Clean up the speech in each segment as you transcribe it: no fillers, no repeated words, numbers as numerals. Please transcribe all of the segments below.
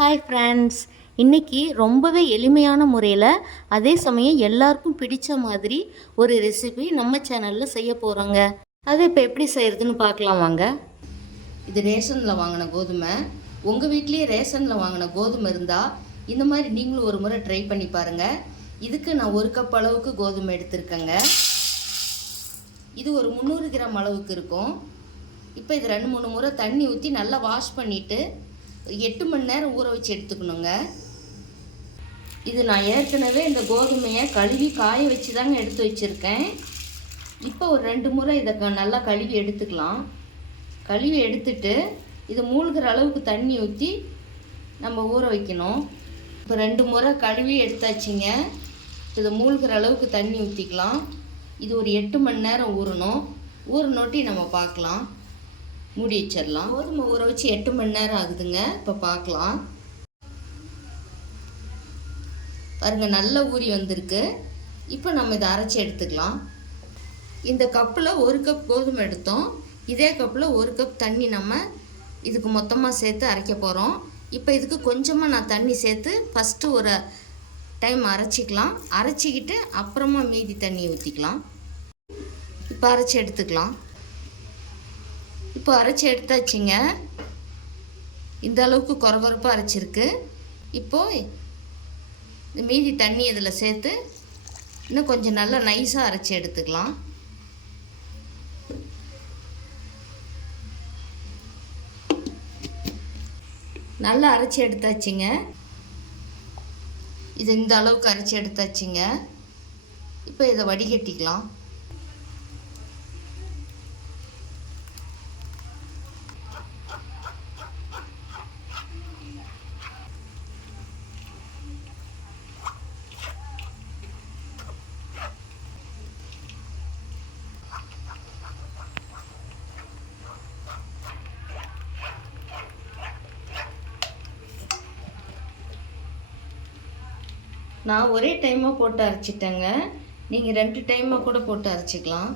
Hi friends, இன்றைக்கி ரொம்பவே எளிமையான முறையில் அதே சமயம் எல்லாருக்கும் பிடிச்ச மாதிரி ஒரு ரெசிபி நம்ம சேனலில் செய்ய போகிறோங்க. அது இப்போ எப்படி செய்கிறதுன்னு பார்க்கலாம் வாங்க. இது ரேஷனில் வாங்கின கோதுமை. உங்கள் வீட்லேயே ரேஷனில் வாங்கின கோதுமை இருந்தால் இந்த மாதிரி நீங்களும் ஒரு முறை ட்ரை பண்ணி பாருங்கள். இதுக்கு நான் 1 கப் அளவுக்கு கோதுமை எடுத்திருக்கேங்க. இது ஒரு 300 கிராம் அளவுக்கு இருக்கும். இப்போ இது 2-3 முறை தண்ணி ஊற்றி நல்லா வாஷ் பண்ணிவிட்டு 8 மணி நேரம் ஊற வச்சு எடுத்துக்கணுங்க. இது நான் ஏற்கனவே இந்த கோதுமையை கழுவி காய வச்சு தாங்க எடுத்து வச்சுருக்கேன். இப்போ ஒரு 2 முறை இதை நல்லா கழுவி எடுத்துக்கலாம். கழுவி எடுத்துட்டு இது மூழ்கிற அளவுக்கு தண்ணி ஊற்றி நம்ம ஊற வைக்கணும். இப்போ 2 முறை கழுவி எடுத்தாச்சுங்க. இதை மூழ்கிற அளவுக்கு தண்ணி ஊற்றிக்கலாம். இது ஒரு 8 மணி நேரம் ஊறணும். ஊறினோட்டி நம்ம பார்க்கலாம். மூடி வச்சிடலாம். கோதுமை ஊற வச்சு 8 மணி நேரம் ஆகுதுங்க. இப்போ பார்க்கலாம். பாருங்கள், நல்லா ஊறி வந்திருக்கு. இப்போ நம்ம இதை அரைச்சி எடுத்துக்கலாம். இந்த கப்பில் 1 கப் கோதுமை எடுத்தோம். இதே கப்பில் 1 கப் தண்ணி நம்ம இதுக்கு மொத்தமாக சேர்த்து அரைக்க போகிறோம். இப்போ இதுக்கு கொஞ்சமாக நான் தண்ணி சேர்த்து ஃபஸ்ட்டு ஒரு டைம் அரைச்சிக்கலாம். அரைச்சிக்கிட்டு அப்புறமா மீதி தண்ணி ஊற்றிக்கலாம். இப்போ அரைச்சி எடுத்துக்கலாம். இப்போ அரைச்சி எடுத்தாச்சுங்க. இந்த அளவுக்கு கொரகொரப்பாக அரைச்சிருக்கு. இப்போது இந்த மீதி தண்ணி இதில் சேர்த்து இன்னும் கொஞ்சம் நல்லா நைஸாக அரைச்சி எடுத்துக்கலாம். நல்லா அரைச்சி எடுத்தாச்சுங்க. இது இந்த அளவுக்கு அரைச்சி எடுத்தாச்சுங்க. இப்போ இதை வடிகட்டிக்கலாம். நான் ஒரே டைமாக போட்டு அரைச்சிட்டேங்க. நீங்கள் 2 டைமாக கூட போட்டு அரைச்சிக்கலாம்.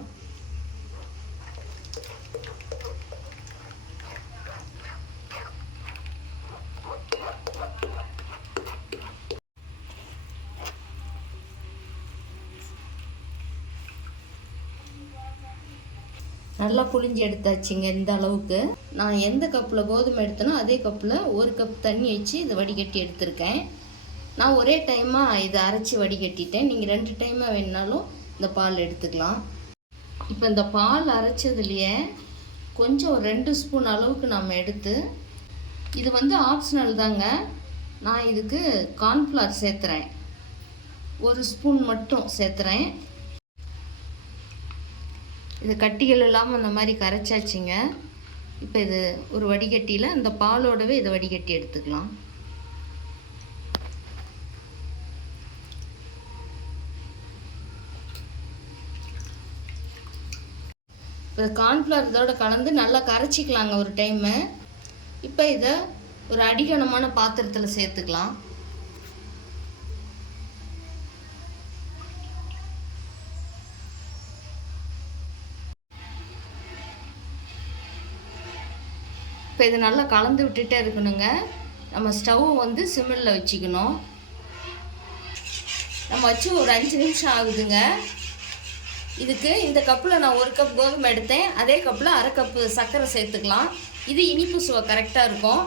நல்லா புளிஞ்சு எடுத்தாச்சுங்க. இந்த அளவுக்கு நான் எந்த கப்பில் கோதுமை எடுத்தனோ அதே கப்பில் 1 கப் தண்ணி வச்சு இதை வடிகட்டி எடுத்திருக்கேன். நான் ஒரே டைமாக இதை அரைச்சி வடிகட்டிட்டேன். நீங்கள் 2 டைமாக வேணுனாலும் இந்த பால் எடுத்துக்கலாம். இப்போ இந்த பால் அரைச்சதுலேயே கொஞ்சம் ஒரு 2 ஸ்பூன் அளவுக்கு நம்ம எடுத்து, இது வந்து ஆப்ஷனல் தாங்க, நான் இதுக்கு கார்ன்ஃப்ளவர் சேர்த்துறேன். 1 ஸ்பூன் மட்டும் சேர்த்துறேன். இது கட்டிகள் இல்லாமல் இந்த மாதிரி கரைச்சாச்சுங்க. இப்போ இது ஒரு வடிகட்டியில் இந்த பாலோடவே இதை வடிகட்டி எடுத்துக்கலாம். இப்போ கார்ன்ஃப்ளவர் இதோட கலந்து நல்லா கரைச்சிக்கலாங்க ஒரு டைமு. இப்போ இதை ஒரு அடிகனமான பாத்திரத்தில் சேர்த்துக்கலாம். இப்போ இதை நல்லா கலந்து விட்டுட்டே இருக்கணுங்க. நம்ம ஸ்டவ் வந்து சிம்மில் வச்சுக்கணும். நம்ம வச்சு ஒரு 5 நிமிஷம் ஆகுதுங்க. இதுக்கு இந்த கப்பில் நான் 1 கப் கோதுமை எடுத்தேன். அதே கப்பில் 1/2 கப்பு சர்க்கரை சேர்த்துக்கலாம். இது இனிப்பு சுவை கரெக்டாக இருக்கும்.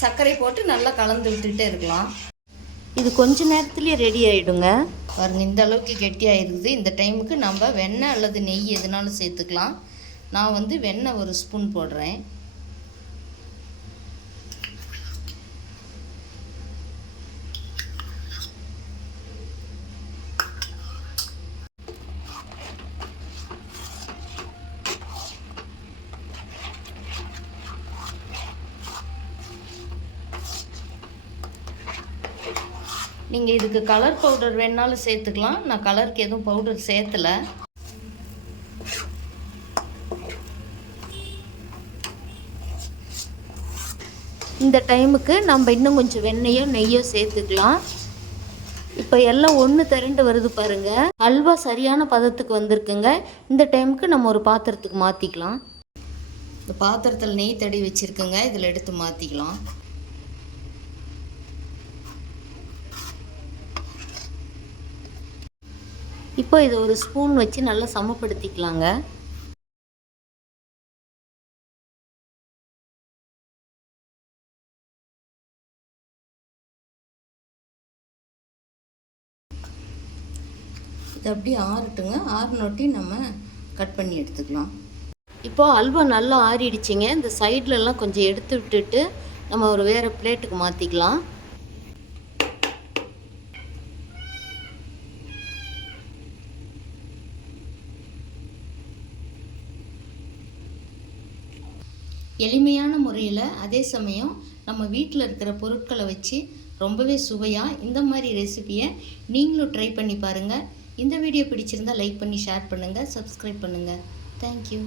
சர்க்கரை போட்டு நல்லா கலந்து விட்டுட்டே இருக்கலாம். இது கொஞ்ச நேரத்துலேயே ரெடி ஆகிடுங்க. பாருங்கள், இந்த அளவுக்கு கெட்டியாகிருக்குது. இந்த டைமுக்கு நம்ம வெண்ணெய் அல்லது நெய் எதுனாலும் சேர்த்துக்கலாம். நான் வந்து வெண்ணெய் 1 ஸ்பூன் போடுறேன். நீங்கள் இதுக்கு கலர் பவுடர் வேணாலும் சேர்த்துக்கலாம். நான் கலருக்கு எதுவும் பவுடர் சேர்த்தலை. இந்த டைமுக்கு நம்ம இன்னும் கொஞ்சம் வெண்ணெயோ நெய்யோ சேர்த்துக்கலாம். இப்போ எல்லாம் ஒன்று திரண்டு வருது பாருங்கள். அல்வா சரியான பதத்துக்கு வந்திருக்குங்க. இந்த டைமுக்கு நம்ம ஒரு பாத்திரத்துக்கு மாற்றிக்கலாம். இந்த பாத்திரத்தில் நெய் தடவி வச்சுருக்கேங்க, இதில் எடுத்து மாற்றிக்கலாம். இப்போ இதை ஒரு ஸ்பூன் வச்சு நல்லா சமப்படுத்திக்கலாங்க. இது அப்படியே ஆறட்டுங்க. ஆறுனொட்டி நம்ம கட் பண்ணி எடுத்துக்கலாம். இப்போ அல்வா நல்லா ஆறிடுச்சிங்க. இந்த சைட்லலாம் கொஞ்சம் எடுத்து விட்டுட்டு நம்ம ஒரு வேறு பிளேட்டுக்கு மாற்றிக்கலாம். எளிமையான முறையில் அதே சமயம் நம்ம வீட்டில் இருக்கிற பொருட்களை வச்சு ரொம்பவே சுவையாக இந்த மாதிரி ரெசிபியை நீங்களும் ட்ரை பண்ணி பாருங்கள். இந்த வீடியோ பிடிச்சிருந்தால் லைக் பண்ணி ஷேர் பண்ணுங்கள், சப்ஸ்கிரைப் பண்ணுங்கள். தேங்க்யூ.